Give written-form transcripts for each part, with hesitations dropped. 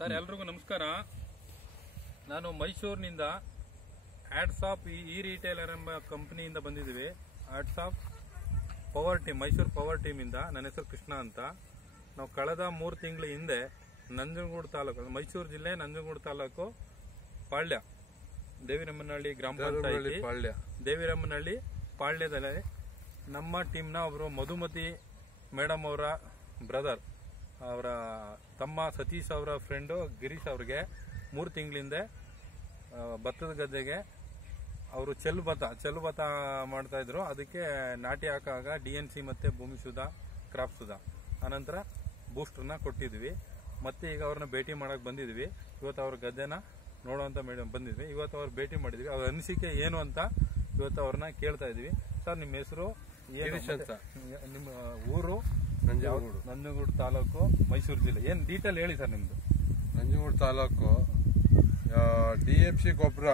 Sir ಎಲ್ರಿಗೂ ನಮಸ್ಕಾರ. ನಾನು ಮೈಸೂರಿನಿಂದ ಆಡ್ಸ್ ಆಫ್ ಇ ರಿಟೇಲರ್ ಎಂಬ ಕಂಪನಿಯಿಂದ ಬಂದಿದ್ದೀವಿ. Odds of power team, Mysuru power ಟೀಮಿಂದ. ನನ್ನ ಹೆಸರು ಕೃಷ್ಣ ಅಂತ. ನಾವು ಕಳೆದ 3 ತಿಂಗಳ ಹಿಂದೆ ನಂಜನಗೂಡು ತಾಲೂಕು, ಮೈಸೂರು ಜಿಲ್ಲೆ ನಂಜನಗೂಡು ತಾಲೂಕು ಪಾಳ್ಯ, ದೇವಿರಮ್ಮನಹಳ್ಳಿ ಗ್ರಾಮ ಪಂಚಾಯಿತಿ, ದೇವಿರಮ್ಮನಹಳ್ಳಿ ಪಾಳ್ಯದಲ್ಲಿ ನಮ್ಮ ಟೀಮ್ನ ಒಬ್ಬರು ಮಧುಮತಿ ಮೇಡಮ್ ಅವರ ಬ್ರದರ್, ಅವರ ತಮ್ಮ ಸತೀಶ್ ಅವರ ಫ್ರೆಂಡು ಗಿರೀಶ್ ಅವ್ರಿಗೆ 3 ತಿಂಗಳಿಂದ ಭತ್ತದ ಗದ್ದೆಗೆ ಅವರು ಚೆಲ್ಲು ಭತ್ತ ಮಾಡ್ತಾ ಇದ್ರು. ಅದಕ್ಕೆ ನಾಟಿ ಹಾಕಾಗ DNC ಮತ್ತೆ ಭೂಮಿ ಸುಧಾ, ಕ್ರಾಪ್ ಸುಧಾ, ಆನಂತರ ಬೂಸ್ಟರ್ನ ಕೊಟ್ಟಿದ್ವಿ. ಮತ್ತೆ ಈಗ ಅವ್ರನ್ನ ಭೇಟಿ ಮಾಡಕ್ ಬಂದಿದ್ವಿ. ಇವತ್ತು ಅವ್ರ ಗದ್ದೆನ ನೋಡುವಂತ ಮೇಡಮ್ ಬಂದಿದ್ವಿ. ಇವತ್ತು ಅವ್ರು ಭೇಟಿ ಮಾಡಿದ್ವಿ. ಅವ್ರ ಅನಿಸಿಕೆ ಏನು ಅಂತ ಇವತ್ತು ಅವ್ರನ್ನ ಕೇಳ್ತಾ ಇದೀವಿ. ಸರ್, ನಿಮ್ಮ ಹೆಸರು ಏನು, ನಿಮ್ಮ ಊರು? ನಂಜನಗೂಡು ತಾಲೂಕು, ಮೈಸೂರು ಜಿಲ್ಲೆ. ಏನ್ ಡೀಟೇಲ್ ಹೇಳಿ ಸರ್ ನಿಮ್ದು. ನಂಜನಗೂಡು ತಾಲೂಕು. DFC ಗೊಬ್ಬರ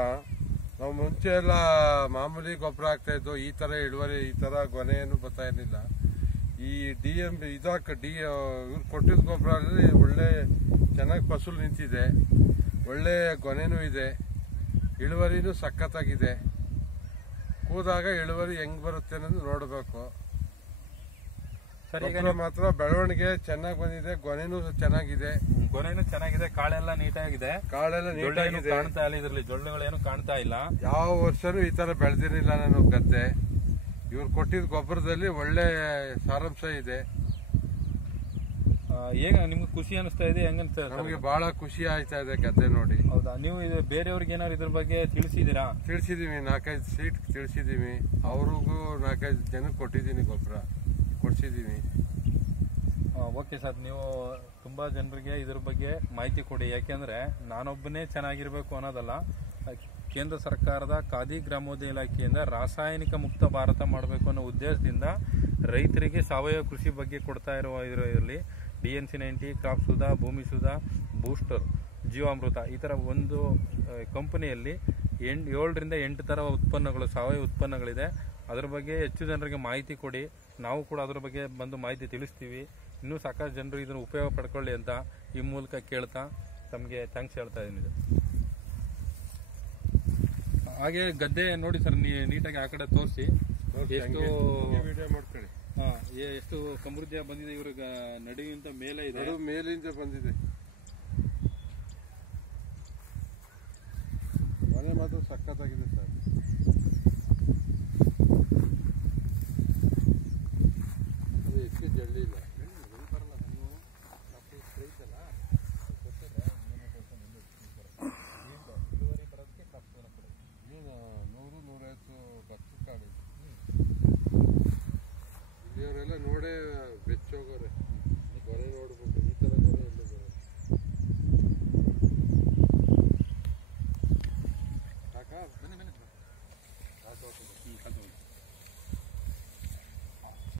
ನಾವು ಮುಂಚೆ ಎಲ್ಲ ಮಾಮೂಲಿ ಗೊಬ್ಬರ ಹಾಕ್ತಾ ಇದ್ವು. ಈ ತರ ಇಳುವರಿ, ಈ ತರ ಗೊನೆ ಏನು ಬರ್ತಾ ಇರಲಿಲ್ಲ. ಈ ಇವ್ರು ಕೊಟ್ಟಿದ್ದ ಗೊಬ್ಬರ ಒಳ್ಳೆ ಚೆನ್ನಾಗಿ ಫಸಲು ನಿಂತಿದೆ, ಒಳ್ಳೆ ಗೊನೆನೂ ಇದೆ, ಇಳುವರಿನೂ ಸಖತ್ತಾಗಿದೆ. ಕೂದಾಗ ಇಳುವರಿ ಹೆಂಗ್ ಬರುತ್ತೆ ಅನ್ನೋದು ನೋಡಬೇಕು. ಮಾತ್ರ ಬೆಳವಣಿಗೆ ಚೆನ್ನಾಗಿ ಬಂದಿದೆ, ಗೊನೆನೂ ಚೆನ್ನಾಗಿದೆ. ಕಾಳೆಲ್ಲ ನೀಟಾಗಿದೆ, ಕಾಣ್ತಾ ಇಲ್ಲ. ಇದರಲ್ಲಿ ಜೊಳ್ಳೆಗಳೇನು ಕಾಣ್ತಾ ಇಲ್ಲ. ಯಾವ ವರ್ಷನೂ ಈ ತರ ಬೆಳೆದಿರಲಿಲ್ಲ ನಾನು ಗದ್ದೆ. ಇವ್ರು ಕೊಟ್ಟಿದ್ದ ಗೊಬ್ಬರದಲ್ಲಿ ಒಳ್ಳೆ ಸಾರಾಂಶ ಇದೆ. ಹೇಗ ನಿಮ್ಗೆ ಖುಷಿ ಅನಿಸ್ತಾ ಇದೆ? ಹೆಂಗ ನಮಗೆ ಬಹಳ ಖುಷಿ ಆಯ್ತಾ ಇದೆ ಗದ್ದೆ ನೋಡಿ. ಹೌದಾ? ನೀವು ಇದು ಬೇರೆಯವ್ರಿಗೆ ಏನಾದ್ರು ಇದ್ರ ಬಗ್ಗೆ ತಿಳಿಸಿದೀರಾ? ತಿಳಿಸಿದೀವಿ, 4-5 ಸೀಟ್ ತಿಳಿಸಿದೀವಿ. ಅವ್ರಿಗೂ 4-5 ಜನಕ್ಕೆ ಕೊಟ್ಟಿದ್ದೀನಿ, ಗೊಬ್ಬರ ಕೊಡ್ಸಿದೀನಿ. ಓಕೆ ಸರ್, ನೀವು ತುಂಬಾ ಜನರಿಗೆ ಇದ್ರ ಬಗ್ಗೆ ಮಾಹಿತಿ ಕೊಡಿ. ಯಾಕೆಂದ್ರೆ ನಾನೊಬ್ಬನೇ ಚೆನ್ನಾಗಿರ್ಬೇಕು ಅನ್ನೋದಲ್ಲ, ಕೇಂದ್ರ ಸರ್ಕಾರದ ಖಾದಿ ಗ್ರಾಮೋದ್ಯೋಗ ಇಲಾಖೆಯಿಂದ ರಾಸಾಯನಿಕ ಮುಕ್ತ ಭಾರತ ಮಾಡಬೇಕು ಅನ್ನೋ ಉದ್ದೇಶದಿಂದ ರೈತರಿಗೆ ಸಾವಯವ ಕೃಷಿ ಬಗ್ಗೆ ಕೊಡ್ತಾ ಇರುವ ಇದರಲ್ಲಿ DNC 90, ಕ್ರಾಪ್ ಸುಧಾ, ಭೂಮಿ ಸುಧಾ, ಬೂಸ್ಟರ್, ಜೀವಾಮೃತ, ಈ ತರ ಒಂದು ಕಂಪನಿಯಲ್ಲಿ 7ರಿಂದ 8 ತರ ಉತ್ಪನ್ನಗಳು, ಸಾವಯವ ಉತ್ಪನ್ನಗಳಿದೆ. ಅದ್ರ ಬಗ್ಗೆ ಹೆಚ್ಚು ಜನರಿಗೆ ಮಾಹಿತಿ ಕೊಡಿ. ನಾವು ಕೂಡ ಅದ್ರ ಬಗ್ಗೆ ಬಂದು ಮಾಹಿತಿ ತಿಳಿಸ್ತೀವಿ. ಇನ್ನೂ ಸಾಕಷ್ಟು ಜನರು ಇದನ್ನು ಉಪಯೋಗ ಪಡ್ಕೊಳ್ಳಿ ಅಂತ ಈ ಮೂಲಕ ಕೇಳ್ತಾ ತಮಗೆ ಥ್ಯಾಂಕ್ಸ್ ಹೇಳ್ತಾ ಇದ್ದೀನಿ. ಹಾಗೆ ಗದ್ದೆ ನೋಡಿ ಸರ್, ನೀಟಾಗಿ ಆ ಕಡೆ ತೋರಿಸಿ. ಎಷ್ಟು ಸಮೃದ್ಧಿಯ ಬಂದಿದೆ. ಇವ್ರಿಗೆ ನಡುವಿಂದ ಮೇಲೆ ಇದೆ, ಮೇಲಿಂದ ಬಂದಿದೆ. ಮನೆ ಮಾತ್ರ ಸಖತ್ತಾಗಿದೆ ಸರ್.